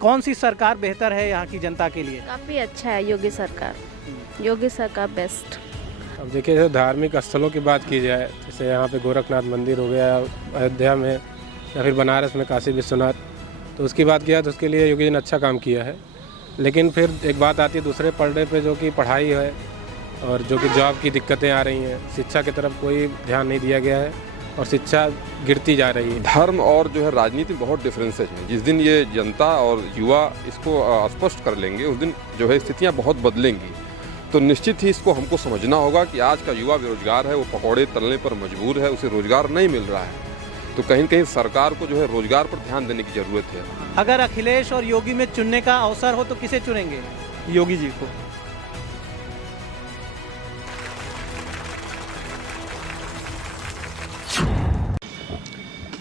कौन सी सरकार बेहतर है यहाँ की जनता के लिए? काफ़ी अच्छा है योगी सरकार बेस्ट। अब देखिए, जैसे धार्मिक स्थलों की बात की जाए, जैसे यहाँ पे गोरखनाथ मंदिर हो गया अयोध्या में, या फिर बनारस में काशी विश्वनाथ, तो उसकी बात किया तो उसके लिए योगी जी ने अच्छा काम किया है। लेकिन फिर एक बात आती है दूसरे पलड़े पे, जो कि पढ़ाई है और जो कि जॉब की दिक्कतें आ रही हैं। शिक्षा की तरफ कोई ध्यान नहीं दिया गया है और शिक्षा गिरती जा रही है। धर्म और जो है राजनीति में बहुत डिफरेंसेज हैं। जिस दिन ये जनता और युवा इसको स्पष्ट कर लेंगे, उस दिन जो है स्थितियाँ बहुत बदलेंगी। तो निश्चित ही इसको हमको समझना होगा कि आज का युवा बेरोजगार है, वो पकौड़े तलने पर मजबूर है, उसे रोजगार नहीं मिल रहा है। तो कहीं न कहीं सरकार को जो है रोजगार पर ध्यान देने की ज़रूरत है। अगर अखिलेश और योगी में चुनने का अवसर हो तो किसे चुनेंगे? योगी जी को।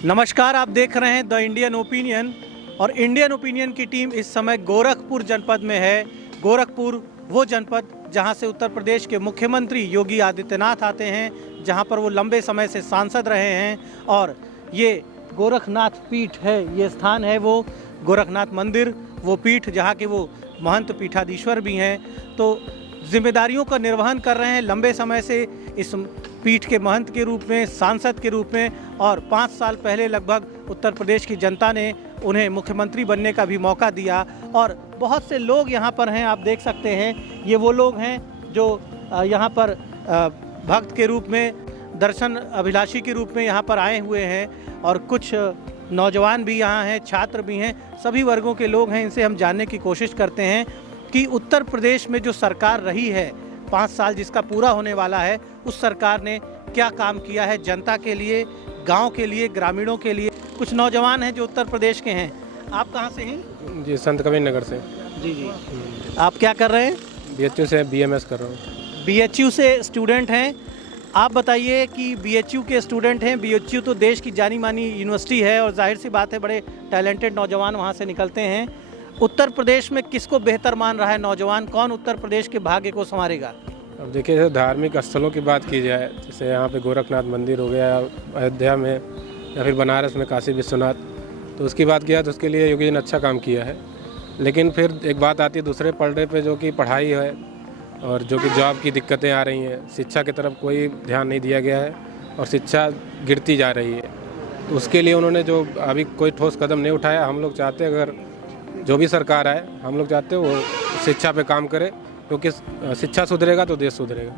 नमस्कार, आप देख रहे हैं द इंडियन ओपिनियन और इंडियन ओपिनियन की टीम इस समय गोरखपुर जनपद में है। गोरखपुर वो जनपद जहां से उत्तर प्रदेश के मुख्यमंत्री योगी आदित्यनाथ आते हैं, जहां पर वो लंबे समय से सांसद रहे हैं। और ये गोरखनाथ पीठ है, ये स्थान है वो गोरखनाथ मंदिर, वो पीठ जहां के वो महंत पीठाधीश्वर भी हैं। तो जिम्मेदारियों का निर्वहन कर रहे हैं लंबे समय से इस पीठ के महंत के रूप में, सांसद के रूप में। और 5 साल पहले लगभग उत्तर प्रदेश की जनता ने उन्हें मुख्यमंत्री बनने का भी मौका दिया। और बहुत से लोग यहाँ पर हैं, आप देख सकते हैं, ये वो लोग हैं जो यहाँ पर भक्त के रूप में, दर्शन अभिलाषी के रूप में यहाँ पर आए हुए हैं। और कुछ नौजवान भी यहाँ हैं, छात्र भी हैं, सभी वर्गों के लोग हैं। इनसे हम जानने की कोशिश करते हैं कि उत्तर प्रदेश में जो सरकार रही है 5 साल जिसका पूरा होने वाला है, उस सरकार ने क्या काम किया है जनता के लिए, गांव के लिए, ग्रामीणों के लिए। कुछ नौजवान हैं जो उत्तर प्रदेश के हैं। आप कहाँ से हैं? जी, संत कबीर नगर से। जी। आप क्या कर रहे हैं? BHU से BMS कर रहा हूँ। BHU से स्टूडेंट हैं। आप बताइए कि BHU के स्टूडेंट हैं। BHU तो देश की जानी मानी यूनिवर्सिटी है और जाहिर सी बात है बड़े टैलेंटेड नौजवान वहाँ से निकलते हैं। उत्तर प्रदेश में किसको बेहतर मान रहा है नौजवान? कौन उत्तर प्रदेश के भाग्य को संवारेगा? अब देखिए, जैसे धार्मिक स्थलों की बात की जाए, जैसे यहाँ पे गोरखनाथ मंदिर हो गया अयोध्या में, या फिर बनारस में काशी विश्वनाथ, तो उसकी बात किया तो उसके लिए योगी जी ने अच्छा काम किया है। लेकिन फिर एक बात आती है दूसरे पलड़े पे, जो कि पढ़ाई है और जो कि जॉब की दिक्कतें आ रही हैं। शिक्षा की तरफ कोई ध्यान नहीं दिया गया है और शिक्षा गिरती जा रही है। तो उसके लिए उन्होंने जो अभी कोई ठोस कदम नहीं उठाया। हम लोग चाहते हैं अगर जो भी सरकार आए, हम लोग चाहते हैं वो शिक्षा पे काम करे, क्योंकि शिक्षा सुधरेगा तो देश सुधरेगा।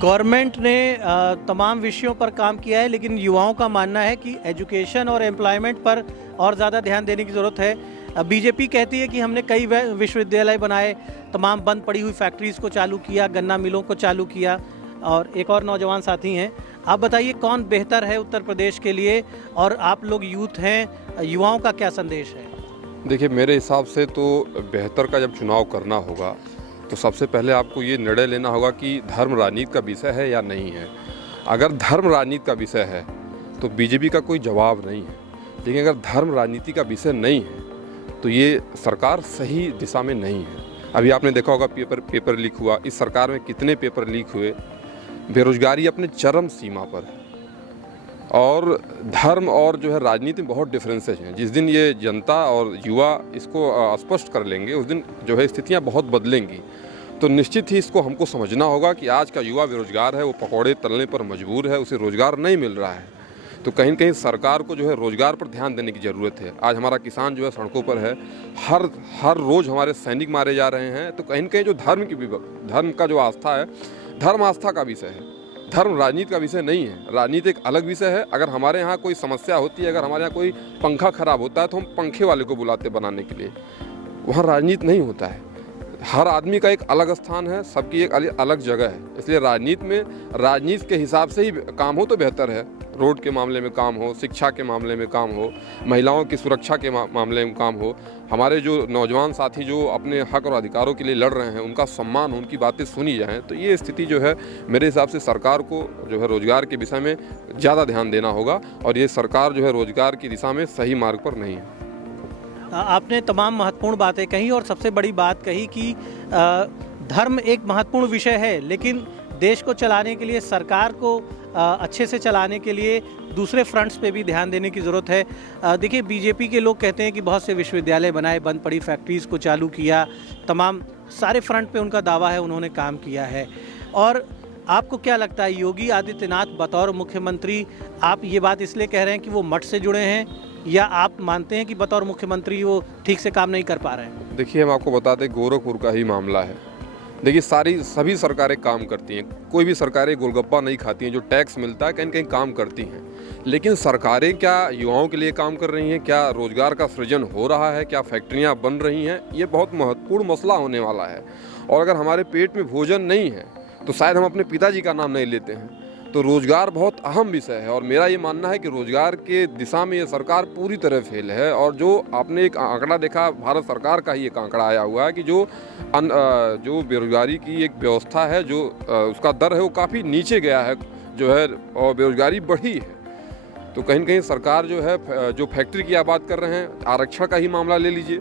गवर्नमेंट ने तमाम विषयों पर काम किया है, लेकिन युवाओं का मानना है कि एजुकेशन और एम्प्लॉयमेंट पर और ज़्यादा ध्यान देने की ज़रूरत है। बीजेपी कहती है कि हमने कई विश्वविद्यालय बनाए, तमाम बंद पड़ी हुई फैक्ट्रीज़ को चालू किया, गन्ना मिलों को चालू किया। और एक और नौजवान साथी हैं, आप बताइए कौन बेहतर है उत्तर प्रदेश के लिए? और आप लोग यूथ हैं, युवाओं का क्या संदेश है? देखिए, मेरे हिसाब से तो बेहतर का जब चुनाव करना होगा तो सबसे पहले आपको ये निर्णय लेना होगा कि धर्म राजनीति का विषय है या नहीं है। अगर धर्म राजनीति का विषय है तो बीजेपी का कोई जवाब नहीं है। लेकिन अगर धर्म राजनीति का विषय नहीं है तो ये सरकार सही दिशा में नहीं है। अभी आपने देखा होगा पेपर लीक हुआ। इस सरकार में कितने पेपर लीक हुए। बेरोजगारी अपने चरम सीमा पर है। और धर्म और जो है राजनीति में बहुत डिफरेंसेज हैं। जिस दिन ये जनता और युवा इसको स्पष्ट कर लेंगे, उस दिन जो है स्थितियाँ बहुत बदलेंगी। तो निश्चित ही इसको हमको समझना होगा कि आज का युवा बेरोजगार है, वो पकौड़े तलने पर मजबूर है, उसे रोज़गार नहीं मिल रहा है। तो कहीं न कहीं सरकार को जो है रोज़गार पर ध्यान देने की ज़रूरत है। आज हमारा किसान जो है सड़कों पर है, हर रोज़ हमारे सैनिक मारे जा रहे हैं। तो कहीं न कहीं जो धर्म का जो आस्था है, धर्म आस्था का विषय है, धर्म राजनीति का विषय नहीं है। राजनीति एक अलग विषय है। अगर हमारे यहाँ कोई समस्या होती है, अगर हमारे यहाँ कोई पंखा खराब होता है तो हम पंखे वाले को बुलाते बनाने के लिए। वहाँ राजनीति नहीं होता है। हर आदमी का एक अलग स्थान है, सबकी एक अलग जगह है। इसलिए राजनीति में राजनीति के हिसाब से ही काम हो तो बेहतर है। रोड के मामले में काम हो, शिक्षा के मामले में काम हो, महिलाओं की सुरक्षा के मामले में काम हो, हमारे जो नौजवान साथी जो अपने हक और अधिकारों के लिए लड़ रहे हैं उनका सम्मान, उनकी बातें सुनी जाएं। तो ये स्थिति जो है मेरे हिसाब से सरकार को जो है रोज़गार के विषय में ज़्यादा ध्यान देना होगा। और ये सरकार जो है रोज़गार की दिशा में सही मार्ग पर नहीं है। आपने तमाम महत्वपूर्ण बातें कही और सबसे बड़ी बात कही कि धर्म एक महत्वपूर्ण विषय है, लेकिन देश को चलाने के लिए सरकार को अच्छे से चलाने के लिए दूसरे फ्रंट्स पे भी ध्यान देने की ज़रूरत है। देखिए, बीजेपी के लोग कहते हैं कि बहुत से विश्वविद्यालय बनाए, बंद पड़ी फैक्ट्रीज़ को चालू किया, तमाम सारे फ्रंट पे उनका दावा है उन्होंने काम किया है। और आपको क्या लगता है, योगी आदित्यनाथ बतौर मुख्यमंत्री, आप ये बात इसलिए कह रहे हैं कि वो मठ से जुड़े हैं, या आप मानते हैं कि बतौर मुख्यमंत्री वो ठीक से काम नहीं कर पा रहे हैं? देखिए, हम आपको बता दें, गोरखपुर का ही मामला है। देखिए, सभी सरकारें काम करती हैं, कोई भी सरकारें गोलगप्पा नहीं खाती हैं। जो टैक्स मिलता है कहीं न कहीं काम करती हैं, लेकिन सरकारें क्या युवाओं के लिए काम कर रही हैं? क्या रोजगार का सृजन हो रहा है? क्या फैक्ट्रियां बन रही हैं? ये बहुत महत्वपूर्ण मसला होने वाला है। और अगर हमारे पेट में भोजन नहीं है तो शायद हम अपने पिताजी का नाम नहीं लेते हैं। तो रोज़गार बहुत अहम विषय है, और मेरा ये मानना है कि रोज़गार के दिशा में ये सरकार पूरी तरह फेल है। और जो आपने एक आंकड़ा देखा, भारत सरकार का ही एक आंकड़ा आया हुआ है कि जो बेरोजगारी की एक व्यवस्था है, जो उसका दर है वो काफ़ी नीचे गया है जो है, और बेरोजगारी बढ़ी है। तो कहीं न कहीं सरकार जो है, जो फैक्ट्री की आप बात कर रहे हैं, आरक्षण का ही मामला ले लीजिए।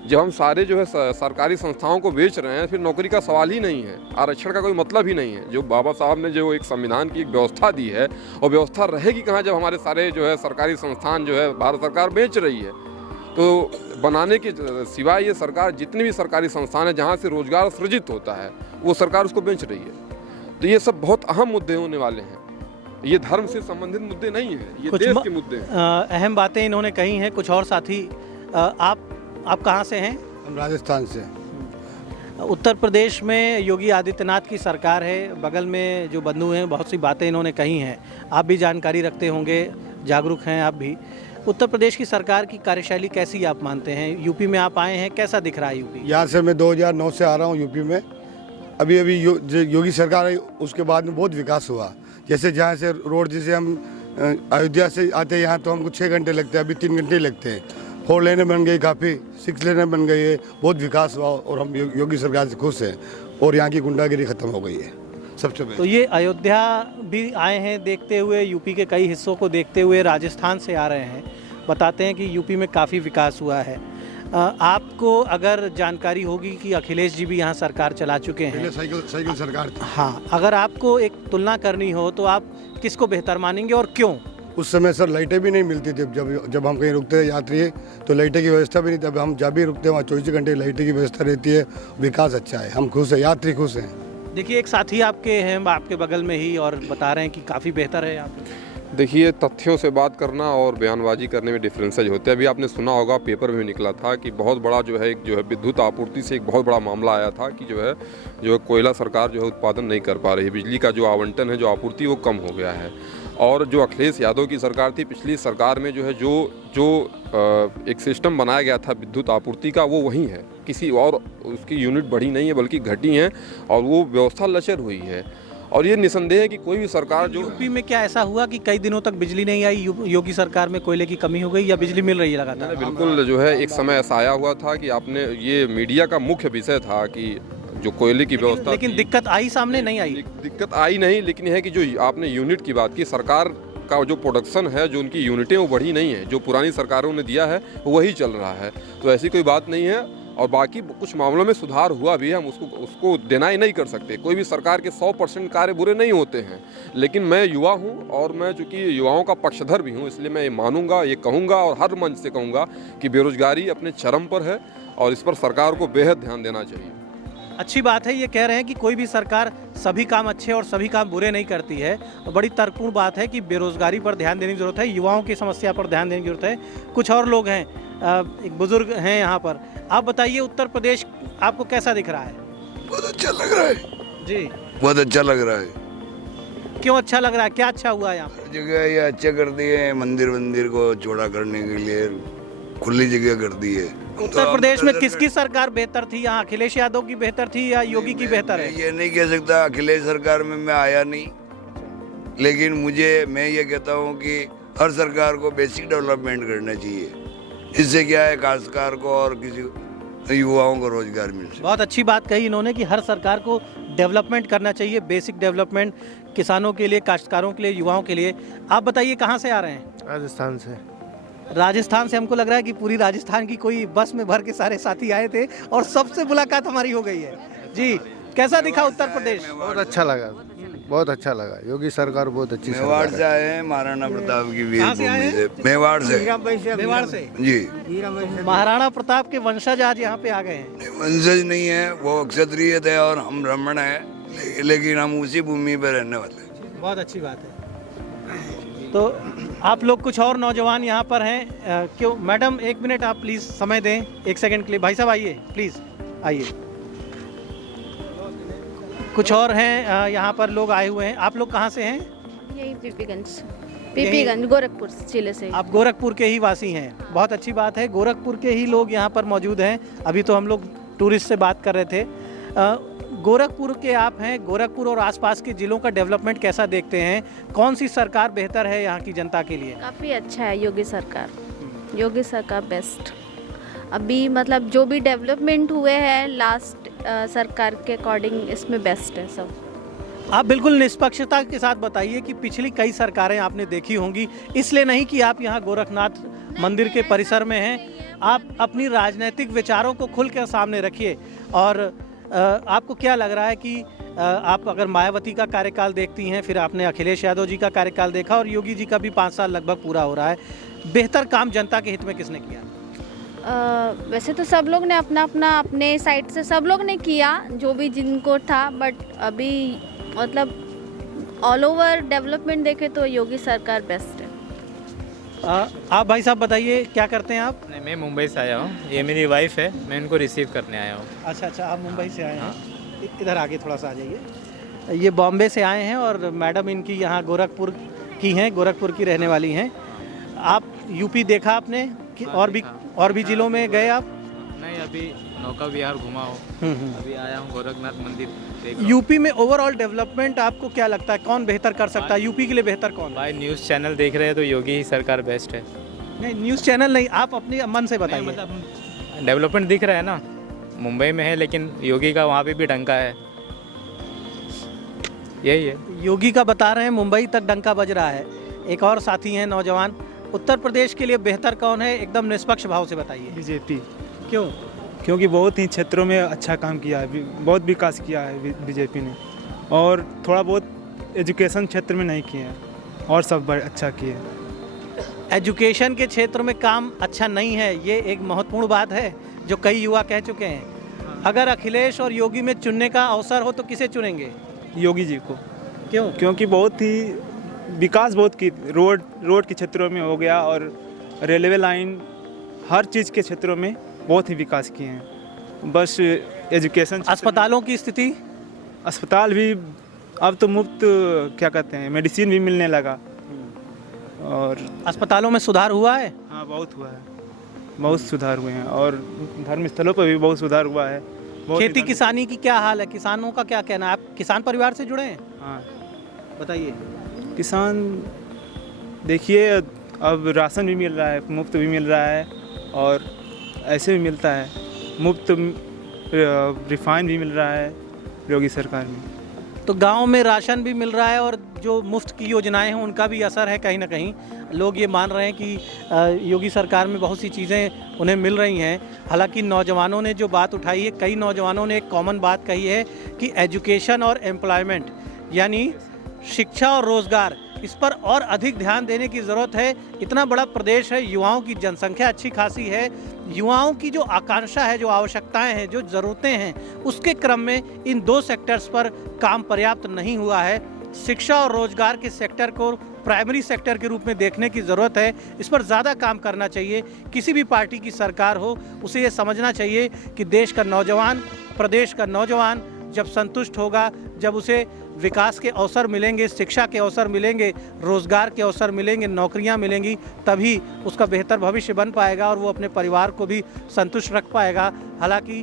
जब हम सारे जो है सरकारी संस्थाओं को बेच रहे हैं, फिर नौकरी का सवाल ही नहीं है, आरक्षण का कोई मतलब ही नहीं है। जो बाबा साहब ने जो एक संविधान की एक व्यवस्था दी है, और व्यवस्था रहेगी कहाँ जब हमारे सारे जो है सरकारी संस्थान जो है भारत सरकार बेच रही है। तो बनाने के सिवाय ये सरकार, जितने भी सरकारी संस्थान है जहाँ से रोजगार सृजित होता है, वो सरकार उसको बेच रही है। तो ये सब बहुत अहम मुद्दे होने वाले हैं। ये धर्म से संबंधित मुद्दे नहीं है, ये देश के मुद्दे हैं। अहम बातें इन्होंने कही हैं। कुछ और साथी, आप कहाँ से हैं? हम राजस्थान से। उत्तर प्रदेश में योगी आदित्यनाथ की सरकार है, बगल में जो बंधु हैं, बहुत सी बातें इन्होंने कही हैं। आप भी जानकारी रखते होंगे, जागरूक हैं आप भी। उत्तर प्रदेश की सरकार की कार्यशैली कैसी आप मानते हैं? यूपी में आप आए हैं, कैसा दिख रहा है यूपी? यहाँ से मैं 2009 से आ रहा हूँ यूपी में। अभी योगी सरकार आई, उसके बाद में बहुत विकास हुआ। जैसे जहाँ से रोड, जैसे हम अयोध्या से आते हैं यहाँ, तो हमको 6 घंटे लगते हैं, अभी 3 घंटे लगते हैं। 4 लेनें बन गई, काफ़ी 6 लेनें बन गई है, बहुत विकास हुआ, और हम योगी सरकार से खुश हैं। और यहाँ की गुंडागिरी खत्म हो गई है सबसे पहले। तो ये अयोध्या भी आए हैं देखते हुए, यूपी के कई हिस्सों को देखते हुए, राजस्थान से आ रहे हैं, बताते हैं कि यूपी में काफ़ी विकास हुआ है। आपको अगर जानकारी होगी कि अखिलेश जी भी यहाँ सरकार चला चुके हैं। पहले साइकिल सरकार थी। हाँ, अगर आपको एक तुलना करनी हो तो आप किसको बेहतर मानेंगे और क्यों? उस समय सर लाइटें भी नहीं मिलती थी। जब हम कहीं रुकते थे यात्री, तो लाइटें की व्यवस्था भी नहीं थी। अब हम जब भी रुकते हैं वहाँ 24 घंटे लाइटें की व्यवस्था रहती है। विकास अच्छा है, हम खुश हैं, यात्री खुश हैं। देखिए, एक साथी आपके हैं, आपके बगल में ही, और बता रहे हैं कि काफ़ी बेहतर है यहाँ पे। देखिए, तथ्यों से बात करना और बयानबाजी करने में डिफरेंसेज होते हैं। अभी आपने सुना होगा, पेपर में निकला था कि बहुत बड़ा जो है विद्युत आपूर्ति से एक बहुत बड़ा मामला आया था कि जो है कोयला सरकार जो है उत्पादन नहीं कर पा रही है। बिजली का जो आवंटन है, जो आपूर्ति, वो कम हो गया है। और जो अखिलेश यादव की सरकार थी, पिछली सरकार में जो है एक सिस्टम बनाया गया था विद्युत आपूर्ति का, वो वही है, किसी और उसकी यूनिट बढ़ी नहीं है बल्कि घटी हैं, और वो व्यवस्था लचर हुई है। और ये निसंदेह है कि कोई भी सरकार जो यूपी में क्या ऐसा हुआ कि कई दिनों तक बिजली नहीं आई? योगी सरकार में कोयले की कमी हो गई या बिजली मिल रही है लगातार? बिल्कुल जो है, एक समय ऐसा आया हुआ था कि आपने, ये मीडिया का मुख्य विषय था कि जो कोयले की व्यवस्था, लेकिन दिक्कत आई सामने? नहीं आई दिक्कत आई नहीं, लेकिन यह है कि जो आपने यूनिट की बात की, सरकार का जो प्रोडक्शन है, जो उनकी यूनिटें, वो बढ़ी नहीं है। जो पुरानी सरकारों ने दिया है वही चल रहा है। तो ऐसी कोई बात नहीं है। और बाकी कुछ मामलों में सुधार हुआ भी है, हम उसको डिनाई नहीं कर सकते। कोई भी सरकार के 100% कार्य बुरे नहीं होते हैं, लेकिन मैं युवा हूं, और मैं चूँकि युवाओं का पक्षधर भी हूं, इसलिए मैं ये मानूंगा, ये कहूँगा, और हर मंच से कहूँगा कि बेरोजगारी अपने चरम पर है, और इस पर सरकार को बेहद ध्यान देना चाहिए। अच्छी बात है। ये कह रहे हैं कि कोई भी सरकार सभी काम अच्छे और सभी काम बुरे नहीं करती है। बड़ी तर्कपूर्ण बात है कि बेरोजगारी पर ध्यान देने की ज़रूरत है, युवाओं की समस्या पर ध्यान देने की ज़रूरत है। कुछ और लोग हैं, एक बुजुर्ग हैं यहाँ पर। आप बताइए, उत्तर प्रदेश आपको कैसा दिख रहा है? बहुत अच्छा लग रहा है जी, बहुत अच्छा लग रहा है। क्यों अच्छा लग रहा है? क्या अच्छा हुआ यहाँ? जगह ये अच्छा कर दिए हैं, मंदिर को चौड़ा करने के लिए खुली जगह कर दी है। उत्तर प्रदेश में किसकी सरकार बेहतर थी? यहाँ अखिलेश यादव की बेहतर थी या योगी की बेहतर है? ये नहीं कह सकता, अखिलेश सरकार में मैं आया नहीं, लेकिन मैं ये कहता हूँ कि हर सरकार को बेसिक डेवलपमेंट करना चाहिए। इससे क्या है, काश्तकार को और किसी युवाओं को रोजगार मिल सके। बहुत अच्छी बात कही इन्होंने कि हर सरकार को डेवलपमेंट करना चाहिए, बेसिक डेवलपमेंट, किसानों के लिए, काश्तकारों के लिए, युवाओं के लिए। आप बताइए, कहाँ से आ रहे हैं? राजस्थान से। राजस्थान से। हमको लग रहा है कि पूरी राजस्थान की कोई बस में भर के सारे साथी आए थे और सबसे मुलाकात हमारी हो गई है। जी, कैसा दिखा उत्तर प्रदेश? बहुत अच्छा लगा। बहुत अच्छा लगा। योगी सरकार बहुत अच्छी मेवाड़ सरकार से है। आए हैं, महाराणा प्रताप की कहाँ से आए वीरभूमि हैं? से। मेवाड़ से मेवाड़ से जी। महाराणा प्रताप के वंशज आज यहाँ पे आ गए हैं। वंशज नहीं है, वो क्षत्रिय थे और हम ब्राह्मण हैं, लेकिन हम उसी भूमि पर रहने वाले हैं। बहुत अच्छी बात है। तो आप लोग कुछ और नौजवान यहाँ पर हैं। क्यों मैडम, एक मिनट आप प्लीज़ समय दें, एक सेकंड के लिए। भाई साहब आइए, प्लीज़ आइए। कुछ और हैं यहाँ पर लोग आए हुए हैं। आप लोग कहाँ से हैं? यही पीपीगंज गोरखपुर जिले से। आप गोरखपुर के ही वासी हैं। बहुत अच्छी बात है, गोरखपुर के ही लोग यहाँ पर मौजूद हैं। अभी तो हम लोग टूरिस्ट से बात कर रहे थे। गोरखपुर के आप हैं, गोरखपुर और आसपास के ज़िलों का डेवलपमेंट कैसा देखते हैं? कौन सी सरकार बेहतर है यहाँ की जनता के लिए? काफ़ी अच्छा है योगी सरकार। योगी सरकार बेस्ट। अभी मतलब जो भी डेवलपमेंट हुए हैं लास्ट सरकार के अकॉर्डिंग इसमें बेस्ट है सब। आप बिल्कुल निष्पक्षता के साथ बताइए कि पिछली कई सरकारें आपने देखी होंगी, इसलिए नहीं कि आप यहाँ गोरखनाथ मंदिर के परिसर में हैं। आप अपनी राजनीतिक विचारों को खुल कर सामने रखिए। और आपको क्या लग रहा है कि आप अगर मायावती का कार्यकाल देखती हैं, फिर आपने अखिलेश यादव जी का कार्यकाल देखा और योगी जी का भी 5 साल लगभग पूरा हो रहा है, बेहतर काम जनता के हित में किसने किया? वैसे तो सब लोग ने अपने साइड से सब लोग ने किया जो भी जिनको था, बट अभी मतलब ऑल ओवर डेवलपमेंट देखे तो योगी सरकार बेस्ट है। आप भाई साहब बताइए, क्या करते हैं आप? नहीं, मैं मुंबई से आया हूँ। ये मेरी वाइफ है, मैं इनको रिसीव करने आया हूँ। अच्छा, आप मुंबई से आए हैं। इधर आगे थोड़ा सा आ जाइए। ये बॉम्बे से आए हैं और मैडम इनकी यहाँ गोरखपुर की हैं, गोरखपुर की रहने वाली हैं। आप यूपी देखा आपने कि और भी जिलों में गए आप? नहीं, अभी नौका विहार घुमा हूँ। अभी आया हूँ गोरखनाथ मंदिर देख रहा हूँ। यूपी में ओवरऑल डेवलपमेंट आपको क्या लगता है, कौन बेहतर कर सकता है? यूपी के लिए बेहतर कौन? भाई न्यूज़ चैनल देख रहे हैं तो योगी ही सरकार बेस्ट है। नहीं, न्यूज़ चैनल नहीं, आप अपने मन से बताइए। मतलब डेवलपमेंट दिख रहा है ना, मुंबई में है लेकिन योगी का वहाँ पे भी डंका है, यही है। योगी का बता रहे हैं, मुंबई तक डंका बज रहा है। एक और साथी हैं नौजवान, उत्तर प्रदेश के लिए बेहतर कौन है? एकदम निष्पक्ष भाव से बताइए। बीजेपी। क्यों? क्योंकि बहुत ही क्षेत्रों में अच्छा काम किया है, बहुत विकास किया है बीजेपी ने, और थोड़ा बहुत एजुकेशन क्षेत्र में नहीं किए हैं और सब अच्छा किए। एजुकेशन के क्षेत्र में काम अच्छा नहीं है, ये एक महत्वपूर्ण बात है जो कई युवा कह चुके हैं। अगर अखिलेश और योगी में चुनने का अवसर हो तो किसे चुनेंगे? योगी जी को। क्यों? क्योंकि बहुत ही विकास बहुत की, रोड के क्षेत्रों में हो गया और रेलवे लाइन, हर चीज़ के क्षेत्रों में बहुत ही विकास किए हैं। बस एजुकेशन, अस्पतालों की स्थिति? अस्पताल भी अब तो मुफ्त क्या कहते हैं मेडिसिन भी मिलने लगा, और अस्पतालों में सुधार हुआ है? हाँ, बहुत हुआ है, बहुत सुधार हुए हैं, और धर्म स्थलों पर भी बहुत सुधार हुआ है। खेती किसानी की क्या हाल है? किसानों का क्या कहना है? आप किसान परिवार से जुड़े हैं? हाँ, बताइए। किसान देखिए, अब राशन भी मिल रहा है, मुफ्त भी मिल रहा है, और ऐसे भी मिलता है मुफ्त, रिफाइन भी मिल रहा है योगी सरकार में। तो गांव में राशन भी मिल रहा है और जो मुफ्त की योजनाएं हैं उनका भी असर है कहीं ना कहीं। लोग ये मान रहे हैं कि योगी सरकार में बहुत सी चीज़ें उन्हें मिल रही हैं। हालांकि नौजवानों ने जो बात उठाई है, कई नौजवानों ने एक कॉमन बात कही है कि एजुकेशन और एम्प्लॉयमेंट, यानी शिक्षा और रोज़गार, इस पर और अधिक ध्यान देने की ज़रूरत है। इतना बड़ा प्रदेश है, युवाओं की जनसंख्या अच्छी खासी है, युवाओं की जो आकांक्षा है, जो आवश्यकताएं हैं, जो ज़रूरतें हैं, उसके क्रम में इन 2 सेक्टर्स पर काम पर्याप्त नहीं हुआ है। शिक्षा और रोज़गार के सेक्टर को प्राइमरी सेक्टर के रूप में देखने की ज़रूरत है। इस पर ज़्यादा काम करना चाहिए। किसी भी पार्टी की सरकार हो, उसे ये समझना चाहिए कि देश का नौजवान, प्रदेश का नौजवान जब संतुष्ट होगा, जब उसे विकास के अवसर मिलेंगे, शिक्षा के अवसर मिलेंगे, रोज़गार के अवसर मिलेंगे, नौकरियां मिलेंगी, तभी उसका बेहतर भविष्य बन पाएगा और वो अपने परिवार को भी संतुष्ट रख पाएगा। हालांकि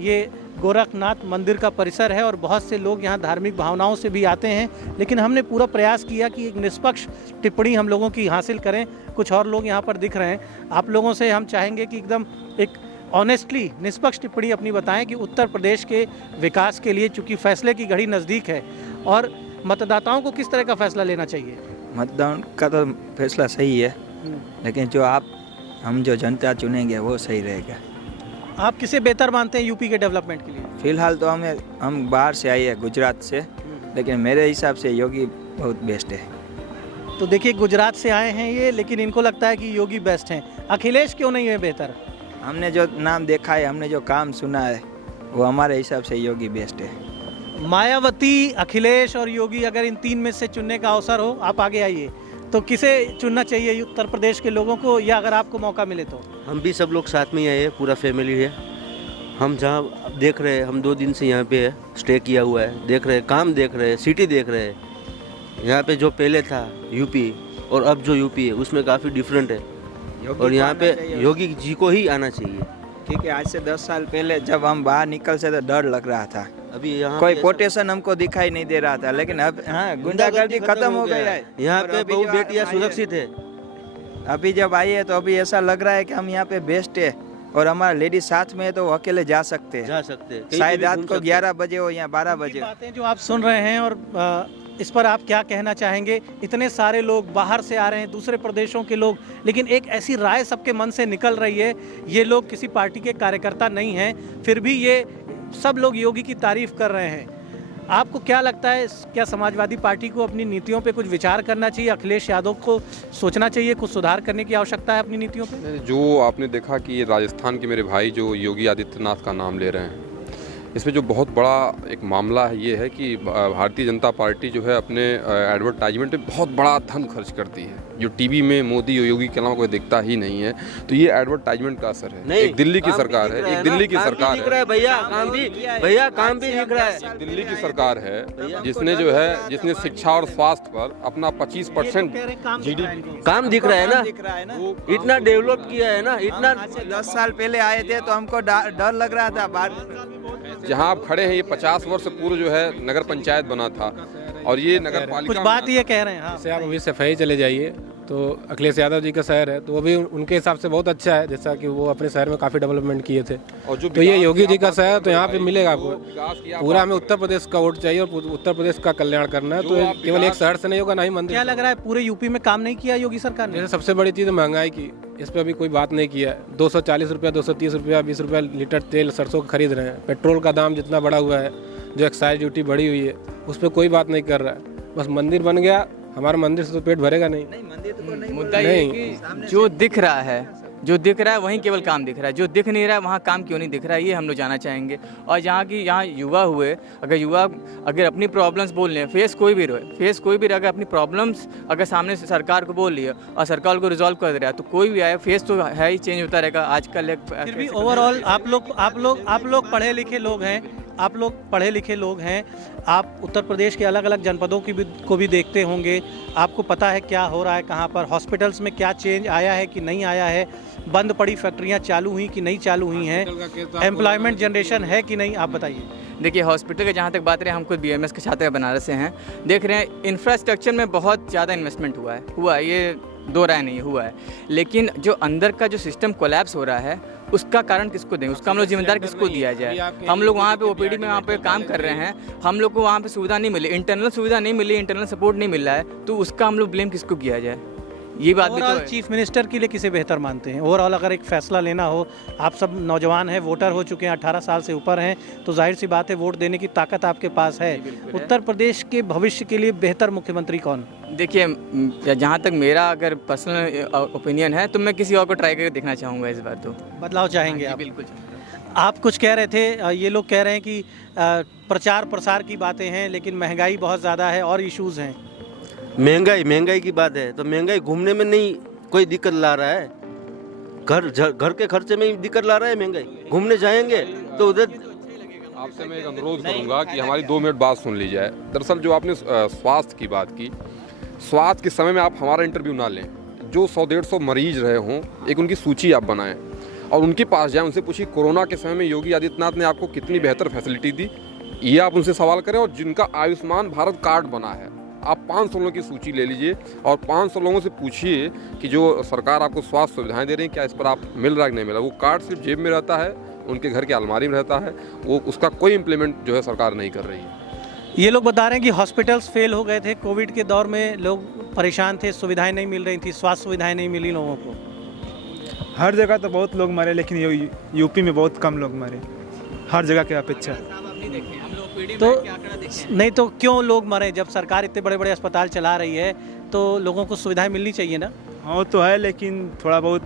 ये गोरखनाथ मंदिर का परिसर है और बहुत से लोग यहाँ धार्मिक भावनाओं से भी आते हैं, लेकिन हमने पूरा प्रयास किया कि एक निष्पक्ष टिप्पणी हम लोगों की हासिल करें। कुछ और लोग यहाँ पर दिख रहे हैं। आप लोगों से हम चाहेंगे कि एकदम एक ऑनेस्टली निष्पक्ष टिप्पणी अपनी बताएं कि उत्तर प्रदेश के विकास के लिए, चूँकि फैसले की घड़ी नज़दीक है, और मतदाताओं को किस तरह का फैसला लेना चाहिए? मतदान का तो फैसला सही है, लेकिन जो हम जो जनता चुनेंगे वो सही रहेगा। आप किसे बेहतर मानते हैं यूपी के डेवलपमेंट के लिए? फिलहाल तो हम बाहर से आए हैं, गुजरात से, लेकिन मेरे हिसाब से योगी बहुत बेस्ट है। तो देखिए गुजरात से आए हैं ये, लेकिन इनको लगता है कि योगी बेस्ट हैं। अखिलेश क्यों नहीं है बेहतर? हमने जो नाम देखा है, हमने जो काम सुना है, वो हमारे हिसाब से योगी बेस्ट है। मायावती, अखिलेश और योगी, अगर इन तीन में से चुनने का अवसर हो, आप आगे आइए, तो किसे चुनना चाहिए उत्तर प्रदेश के लोगों को, या अगर आपको मौका मिले तो? हम भी सब लोग साथ में ही आए हैं, पूरा फैमिली है। हम जहाँ देख रहे हैं, हम 2 दिन से यहाँ पे है, स्टे किया हुआ है, देख रहे हैं, काम देख रहे हैं, सिटी देख रहे हैं। यहाँ पे जो पहले था यूपी और अब जो यूपी है उसमें काफ़ी डिफरेंट है, और यहाँ पे योगी जी को ही आना चाहिए। क्योंकि आज से 10 साल पहले जब हम बाहर निकल से तो डर लग रहा था, अभी यहाँ कोई पोटेशन हमको दिखाई नहीं दे रहा था, लेकिन अब हाँ गुंडागर्दी खत्म हो गई है। यहाँ पे बहू बेटियाँ सुरक्षित है। अभी जब आई है तो अभी ऐसा लग रहा है कि हम यहाँ पे बेस्ट है, और हमारा लेडीज साथ में है तो वो अकेले जा सकते हैं। शायद रात को 11 बजे हो या 12 बजे। बातें जो आप सुन रहे हैं, और इस पर आप क्या कहना चाहेंगे? इतने सारे लोग बाहर से आ रहे हैं, दूसरे प्रदेशों के लोग, लेकिन एक ऐसी राय सबके मन से निकल रही है, ये लोग किसी पार्टी के कार्यकर्ता नहीं हैं, फिर भी ये सब लोग योगी की तारीफ कर रहे हैं। आपको क्या लगता है, क्या समाजवादी पार्टी को अपनी नीतियों पे कुछ विचार करना चाहिए? अखिलेश यादव को सोचना चाहिए, कुछ सुधार करने की आवश्यकता है अपनी नीतियों पे? जो आपने देखा कि ये राजस्थान के मेरे भाई जो योगी आदित्यनाथ का नाम ले रहे हैं, इसमें जो बहुत बड़ा एक मामला है ये है कि भारतीय जनता पार्टी जो है अपने एडवर्टाइजमेंट पे बहुत बड़ा धन खर्च करती है, जो टीवी में मोदी और योगी के अलावा कोई दिखता ही नहीं है। तो ये एडवर्टाइजमेंट का असर है। एक दिल्ली की सरकार है, एक दिल्ली की सरकार है भैया, काम भी दिख रहा है। दिल्ली की सरकार है जिसने जो है जिसने शिक्षा और स्वास्थ्य पर अपना 25% GDP काम दिख रहा है ना, इतना डेवलप किया है ना, इतना। 10 साल पहले आए थे तो हमको डर लग रहा था। जहां आप खड़े हैं ये 50 वर्ष पूर्व जो है नगर पंचायत बना था, और ये नगर पालिका कुछ बात ये कह रहे हैं। हाँ, जैसे आप अभी सफाई चले जाइए तो अखिलेश यादव जी का शहर है, तो वो भी उनके हिसाब से बहुत अच्छा है, जैसा कि वो अपने शहर में काफ़ी डेवलपमेंट किए थे। और जो तो ये योगी जी का शहर, तो यहाँ पे मिलेगा आपको। पूरा हमें उत्तर प्रदेश का वोट चाहिए, और उत्तर प्रदेश का कल्याण करना है, तो केवल एक शहर से नहीं होगा, ना ही मंदिर। क्या लग रहा है पूरे यूपी में काम नहीं किया योगी सरकार ने? जैसे सबसे बड़ी चीज़ महंगाई की, इस पर अभी कोई बात नहीं किया है। 240 रुपया, 230 रुपया, 20 रुपया लीटर तेल सरसों का खरीद रहे हैं। पेट्रोल का दाम जितना बढ़ा हुआ है, जो एक्साइज ड्यूटी बढ़ी हुई है, उस पर कोई बात नहीं कर रहा है। बस मंदिर बन गया, हमारा मंदिर से तो पेट भरेगा नहीं। मुद्दा ये है कि जो दिख रहा है वहीं केवल काम दिख रहा है, जो दिख नहीं रहा है वहाँ काम क्यों नहीं दिख रहा है, ये हम लोग जानना चाहेंगे। और यहाँ युवा हुए, अगर अपनी प्रॉब्लम्स बोल लें, फेस कोई भी रहे, अगर अपनी प्रॉब्लम्स अगर सामने से सरकार को बोल लिया और सरकार को रिजॉल्व कर दे रहा है, तो कोई भी आए, फेस तो है ही, चेंज होता रहेगा आजकल। फिर भी ओवरऑल आप लोग पढ़े लिखे लोग हैं, आप उत्तर प्रदेश के अलग अलग जनपदों को भी देखते होंगे, आपको पता है क्या हो रहा है, कहाँ पर हॉस्पिटल्स में क्या चेंज आया है कि नहीं आया है, बंद पड़ी फैक्ट्रियाँ चालू हुई कि नहीं चालू हुई हैं, एम्प्लॉयमेंट जनरेशन है कि नहीं, आप बताइए। देखिए हॉस्पिटल के जहाँ तक बात रहे, हम खुद BMS के छात्र बनारस से हैं, देख रहे हैं इंफ्रास्ट्रक्चर में बहुत ज़्यादा इन्वेस्टमेंट हुआ है, ये दो राय नहीं हुआ है, लेकिन जो अंदर का जो सिस्टम कोलैप्स हो रहा है उसका कारण किसको दें, उसका हम लोग जिम्मेदार किसको दिया जाए। हम लोग वहाँ पे OPD में वहाँ पे काम कर रहे हैं, हम लोग को वहाँ पे सुविधा नहीं मिली, इंटरनल सुविधा नहीं मिली, इंटरनल सपोर्ट नहीं मिल रहा है, तो उसका हम लोग ब्लेम किसको किया जाए? ये बात भी तो है। चीफ मिनिस्टर के लिए किसे बेहतर मानते हैं? ओवरऑल अगर एक फैसला लेना हो, आप सब नौजवान हैं, वोटर हो चुके हैं, 18 साल से ऊपर हैं, तो जाहिर सी बात है वोट देने की ताकत आपके पास है। उत्तर प्रदेश के भविष्य के लिए बेहतर मुख्यमंत्री कौन? देखिए जहाँ तक मेरा अगर पर्सनल ओपिनियन है, तो मैं किसी और को ट्राई करके देखना चाहूँगा इस बार। तो बदलाव चाहेंगे आप? बिल्कुल। आप कुछ कह रहे थे, ये लोग कह रहे हैं कि प्रचार प्रसार की बातें हैं, लेकिन महंगाई बहुत ज़्यादा है और इश्यूज़ हैं। महंगाई की बात है तो महंगाई घूमने में नहीं कोई दिक्कत ला रहा है, घर के खर्चे में ही दिक्कत ला रहा है महंगाई। घूमने जाएंगे तो उधर। आपसे मैं एक अनुरोध करूंगा कि हमारी 2 मिनट बात सुन ली जाए। दरअसल जो आपने स्वास्थ्य की बात की, स्वास्थ्य के समय में आप हमारा इंटरव्यू ना लें, जो 100-150 मरीज रहे हों एक उनकी सूची आप बनाएं और उनके पास जाएं, उनसे पूछिए कोरोना के समय में योगी आदित्यनाथ ने आपको कितनी बेहतर फैसिलिटी दी, ये आप उनसे सवाल करें। और जिनका आयुष्मान भारत कार्ड बना है, आप 500 लोगों की सूची ले लीजिए और 500 लोगों से पूछिए कि जो सरकार आपको स्वास्थ्य सुविधाएं दे रही है, क्या इस पर आप मिल रहा है कि नहीं मिल रहा। वो कार्ड सिर्फ जेब में रहता है, उनके घर के अलमारी में रहता है, वो उसका कोई इम्प्लीमेंट जो है सरकार नहीं कर रही है। ये लोग बता रहे हैं कि हॉस्पिटल्स फेल हो गए थे, कोविड के दौर में लोग परेशान थे, सुविधाएं नहीं मिल रही थी, स्वास्थ्य सुविधाएं नहीं मिली लोगों को। हर जगह तो बहुत लोग मरे, लेकिन यूपी में बहुत कम लोग मरे हर जगह की अपेक्षा। हम लोग तो नहीं तो क्यों लोग मरे? जब सरकार इतने बड़े बड़े अस्पताल चला रही है तो लोगों को सुविधाएं मिलनी चाहिए ना। हाँ वो तो है, लेकिन थोड़ा बहुत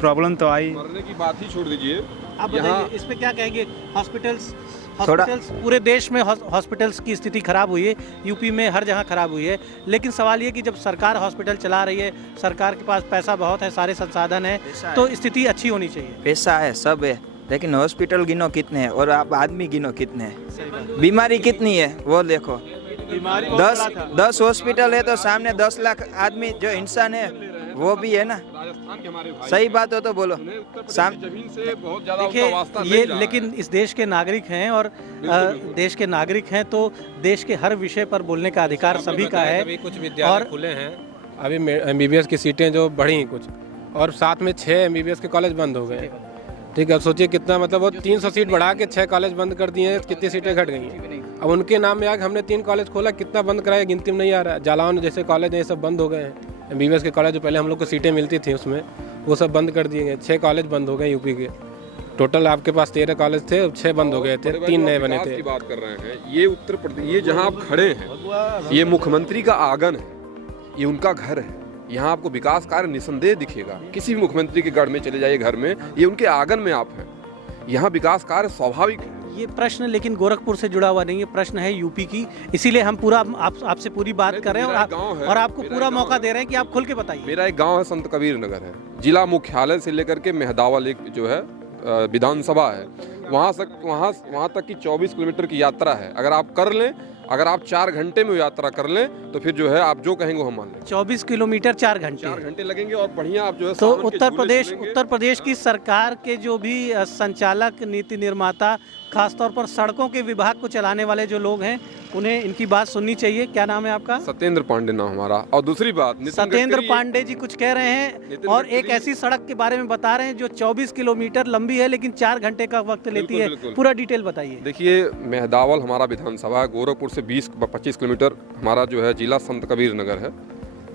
प्रॉब्लम तो आई। मरने की बात ही छोड़ दीजिए, आप यहाँ बताइए इस पे क्या कहेंगे? हॉस्पिटल्स पूरे देश में हॉस्पिटल्स की स्थिति खराब हुई है, यूपी में हर जगह खराब हुई है, लेकिन सवाल ये कि जब सरकार हॉस्पिटल चला रही है, सरकार के पास पैसा बहुत है, सारे संसाधन है, तो स्थिति अच्छी होनी चाहिए। पैसा है, सब है, लेकिन हॉस्पिटल गिनो कितने हैं और आप आदमी गिनो कितने हैं, बीमारी कितनी है वो देखो। 10 हॉस्पिटल है तो सामने 10 लाख आदमी जो इंसान है वो भी है ना। राजस्थान के हमारे भाई सही बात हो तो बोलो। जमीन से बहुत ज्यादा देखिए उनका वास्ता ये नहीं रहा लेकिन इस देश के नागरिक हैं और देश के नागरिक हैं तो देश के हर विषय पर बोलने का अधिकार सभी का है। अभी कुछ विद्यालय खुले हैं, अभी MBBS की सीटें जो बढ़ी कुछ, और साथ में 6 MBBS के कॉलेज बंद हो गए। ठीक है, सोचिए कितना, मतलब वो 300 सीट बढ़ा के 6 कॉलेज बंद कर दिए हैं, कितनी सीटें घट गई हैं। अब उनके नाम में आके हमने 3 कॉलेज खोला, कितना बंद कराया गिनती में नहीं आ रहा है। जालौन जैसे कॉलेज है ये सब बंद हो गए हैं। MBBS के कॉलेज जो पहले हम लोग को सीटें मिलती थी उसमें, वो सब बंद कर दिए गए। 6 कॉलेज बंद हो गए यूपी के। टोटल आपके पास 13 कॉलेज थे, 6 बंद हो गए थे, 3 नए बने थे। की बात कर रहे हैं, ये उत्तर प्रदेश, ये जहाँ आप खड़े हैं ये मुख्यमंत्री का आंगन है, ये उनका घर है। यहाँ आपको विकास कार्य निसंदेह दिखेगा। किसी भी मुख्यमंत्री के गढ़ में चले जाइए, घर में, ये उनके आंगन में आप हैं। यहाँ विकास कार्य स्वाभाविक है। ये प्रश्न लेकिन गोरखपुर से जुड़ा हुआ नहीं है, प्रश्न है यूपी की, इसीलिए हम पूरा आपसे पूरी बात कर रहे हैं और आपको पूरा मौका दे रहे हैं कि आप खुल के बताइए। मेरा एक गांव है, संत कबीर नगर है, जिला मुख्यालय से लेकर के मेहदावल एक जो है विधानसभा है, वहाँ तक की 24 किलोमीटर की यात्रा है। अगर आप कर लें, अगर आप 4 घंटे में यात्रा कर लें तो फिर जो है आप जो कहेंगे वो हम मान लें। 24 किलोमीटर 4 घंटे लगेंगे और बढ़िया आप जो है तो उत्तर प्रदेश की सरकार के जो भी संचालक, नीति निर्माता, खासतौर पर सड़कों के विभाग को चलाने वाले जो लोग हैं, उन्हें इनकी बात सुननी चाहिए। क्या नाम है आपका? सत्येंद्र पांडे नाम हमारा। और दूसरी बात, सत्येंद्र पांडे जी कुछ कह रहे हैं और एक ऐसी सड़क के बारे में बता रहे हैं जो 24 किलोमीटर लंबी है लेकिन 4 घंटे का वक्त लेती है। पूरा डिटेल बताइए। देखिए, मेहदावल हमारा विधानसभा है, गोरखपुर से 20-25 किलोमीटर हमारा जो है जिला संत कबीर नगर है,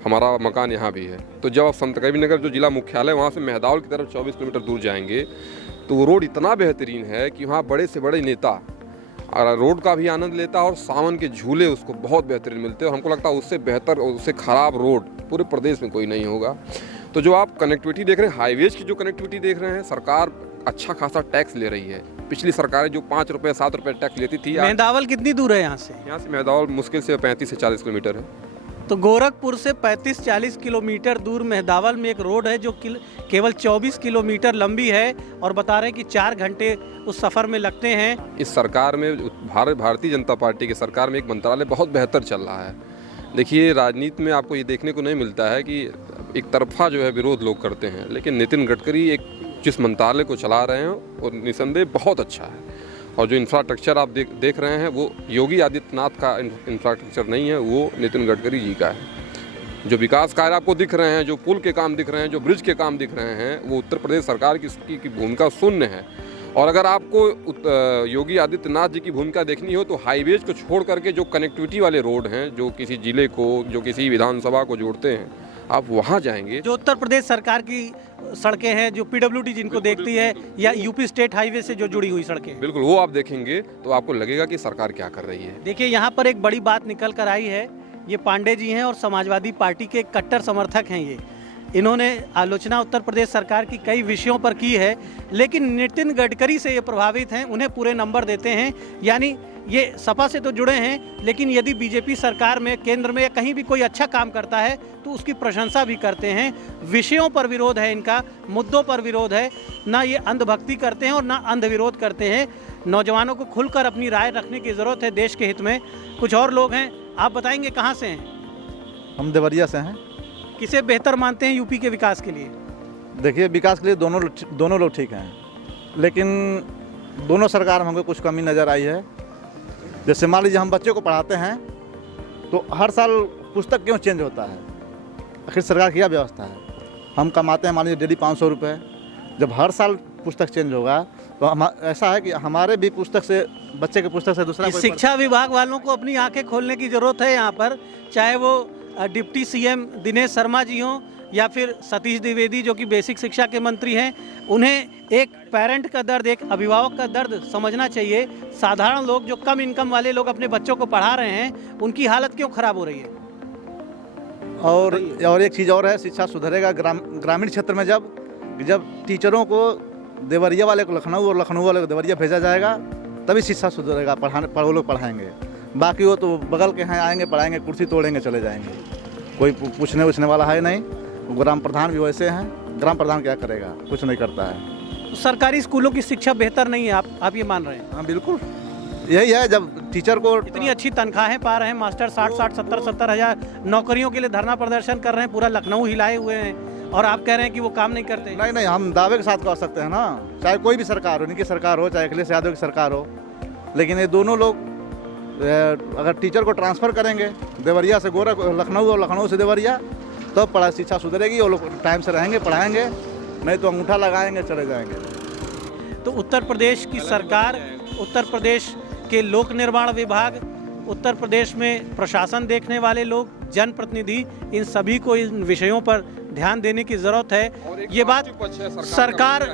हमारा मकान यहाँ भी है। तो जब आप संत कबीर नगर जो जिला मुख्यालय, वहाँ से मेहदावल की तरफ 24 किलोमीटर दूर जाएंगे तो वो रोड इतना बेहतरीन है कि वहाँ बड़े से बड़े नेता रोड का भी आनंद लेता है और सावन के झूले उसको बहुत बेहतरीन मिलते हैं। और हमको लगता है उससे बेहतर, उससे ख़राब रोड पूरे प्रदेश में कोई नहीं होगा। तो जो आप कनेक्टिविटी देख रहे हैं, हाईवेज की जो कनेक्टिविटी देख रहे हैं, सरकार अच्छा खासा टैक्स ले रही है। पिछली सरकारें जो 5 रुपये 7 रुपये टैक्स लेती थी। मेहदावल कितनी दूर है यहाँ से? यहाँ से मेहदावल मुश्किल से 35 से 40 किलोमीटर है। तो गोरखपुर से 35-40 किलोमीटर दूर मेहदावल में एक रोड है जो केवल 24 किलोमीटर लंबी है और बता रहे हैं कि 4 घंटे उस सफ़र में लगते हैं। इस सरकार में, भारतीय जनता पार्टी की सरकार में, एक मंत्रालय बहुत बेहतर चल रहा है। देखिए, राजनीति में आपको ये देखने को नहीं मिलता है कि एक तरफा जो है विरोध लोग करते हैं, लेकिन नितिन गडकरी एक जिस मंत्रालय को चला रहे हैं वो निसंदेह बहुत अच्छा है। और जो इंफ्रास्ट्रक्चर आप देख रहे हैं वो योगी आदित्यनाथ का इंफ्रास्ट्रक्चर नहीं है, वो नितिन गडकरी जी का है। जो विकास कार्य आपको दिख रहे हैं, जो पुल के काम दिख रहे हैं, जो ब्रिज के काम दिख रहे हैं, वो उत्तर प्रदेश सरकार की भूमिका शून्य है। और अगर आपको योगी आदित्यनाथ जी की भूमिका देखनी हो तो हाईवेज को छोड़ करके जो कनेक्टिविटी वाले रोड हैं, जो किसी जिले को, जो किसी विधानसभा को जोड़ते हैं, आप वहाँ जाएंगे। जो उत्तर प्रदेश सरकार की सड़कें हैं, जो PWD जिनको देखती है, या यूपी स्टेट हाईवे से जो जुड़ी हुई सड़कें, बिल्कुल वो आप देखेंगे तो आपको लगेगा कि सरकार क्या कर रही है। देखिए, यहाँ पर एक बड़ी बात निकल कर आई है। ये पांडे जी हैं और समाजवादी पार्टी के कट्टर समर्थक हैं। इन्होंने आलोचना उत्तर प्रदेश सरकार की कई विषयों पर की है, लेकिन नितिन गडकरी से ये प्रभावित हैं, उन्हें पूरे नंबर देते हैं। यानी ये सपा से तो जुड़े हैं, लेकिन यदि बीजेपी सरकार में, केंद्र में या कहीं भी कोई अच्छा काम करता है तो उसकी प्रशंसा भी करते हैं। विषयों पर विरोध है इनका, मुद्दों पर विरोध है। ना ये अंधभक्ति करते हैं और ना अंधविरोध करते हैं। नौजवानों को खुलकर अपनी राय रखने की ज़रूरत है देश के हित में। कुछ और लोग हैं, आप बताएंगे कहाँ से हैं? हम देवरिया से हैं। किसे बेहतर मानते हैं यूपी के विकास के लिए? देखिए, विकास के लिए दोनों लोग ठीक हैं, लेकिन दोनों सरकार में हमको कुछ कमी नज़र आई है। जैसे मान लीजिए हम बच्चों को पढ़ाते हैं तो हर साल पुस्तक क्यों चेंज होता है? आखिर सरकार की क्या व्यवस्था है? हम कमाते हैं मान लीजिए डेली 500 रुपये, जब हर साल पुस्तक चेंज होगा तो हम, ऐसा है कि हमारे भी पुस्तक से, बच्चे के पुस्तक से दूसरा। शिक्षा विभाग वालों को अपनी आंखें खोलने की ज़रूरत है यहाँ पर, चाहे वो डिप्टी CM दिनेश शर्मा जी हों या फिर सतीश द्विवेदी जो कि बेसिक शिक्षा के मंत्री हैं, उन्हें एक पेरेंट का दर्द, एक अभिभावक का दर्द समझना चाहिए। साधारण लोग जो कम इनकम वाले लोग अपने बच्चों को पढ़ा रहे हैं, उनकी हालत क्यों खराब हो रही है? और एक चीज़ और है, शिक्षा सुधरेगा ग्रामीण क्षेत्र में जब टीचरों को देवरिया वाले को लखनऊ और लखनऊ वाले को देवरिया भेजा जाएगा, तभी शिक्षा सुधरेगा, वो लोग पढ़ाएंगे। बाकी वो तो बगल के हैं, आएंगे पढ़ाएंगे, कुर्सी तोड़ेंगे चले जाएंगे, कोई पूछने वाला है नहीं। ग्राम प्रधान भी वैसे हैं, ग्राम प्रधान क्या करेगा, कुछ नहीं करता है। तो सरकारी स्कूलों की शिक्षा बेहतर नहीं है, आप ये मान रहे हैं? हाँ बिल्कुल, यही है। जब टीचर को इतनी अच्छी तनख्वाहें पा रहे हैं, मास्टर 60-60, 70-70 हज़ार नौकरियों के लिए धरना प्रदर्शन कर रहे हैं, पूरा लखनऊ हिलाए हुए हैं, और आप कह रहे हैं कि वो काम नहीं करते। नहीं, हम दावे के साथ कह सकते हैं ना, चाहे कोई भी सरकार हो, इनकी सरकार हो चाहे अखिलेश यादव की सरकार हो, लेकिन ये दोनों लोग अगर टीचर को ट्रांसफ़र करेंगे देवरिया से लखनऊ और लखनऊ से देवरिया, तो पढ़ाई शिक्षा सुधरेगी, वो लोग टाइम से रहेंगे, पढ़ाएंगे, नहीं तो अंगूठा लगाएंगे चले जाएंगे। तो उत्तर प्रदेश की सरकार, उत्तर प्रदेश के लोक निर्माण विभाग, उत्तर प्रदेश में प्रशासन देखने वाले लोग, जनप्रतिनिधि, इन सभी को इन विषयों पर ध्यान देने की ज़रूरत है। ये बात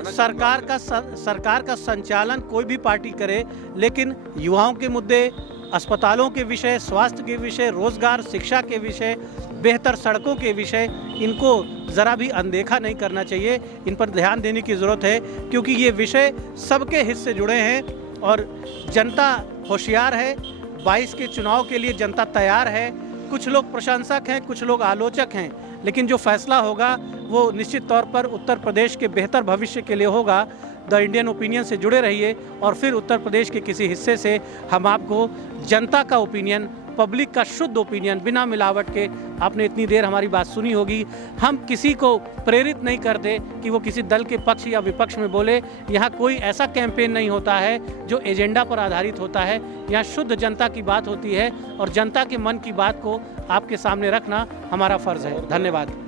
सरकार का संचालन कोई भी पार्टी करे, लेकिन युवाओं के मुद्दे, अस्पतालों के विषय, स्वास्थ्य के विषय, रोजगार, शिक्षा के विषय, बेहतर सड़कों के विषय, इनको ज़रा भी अनदेखा नहीं करना चाहिए। इन पर ध्यान देने की ज़रूरत है, क्योंकि ये विषय सबके हित से जुड़े हैं और जनता होशियार है। 22 के चुनाव के लिए जनता तैयार है। कुछ लोग प्रशंसक हैं, कुछ लोग आलोचक हैं, लेकिन जो फैसला होगा वो निश्चित तौर पर उत्तर प्रदेश के बेहतर भविष्य के लिए होगा। द इंडियन ओपिनियन से जुड़े रहिए और फिर उत्तर प्रदेश के किसी हिस्से से हम आपको जनता का ओपिनियन, पब्लिक का शुद्ध ओपिनियन, बिना मिलावट के, आपने इतनी देर हमारी बात सुनी होगी, हम किसी को प्रेरित नहीं करते कि वो किसी दल के पक्ष या विपक्ष में बोले। यहाँ कोई ऐसा कैंपेन नहीं होता है जो एजेंडा पर आधारित होता है। यहाँ शुद्ध जनता की बात होती है और जनता के मन की बात को आपके सामने रखना हमारा फ़र्ज़ है। धन्यवाद।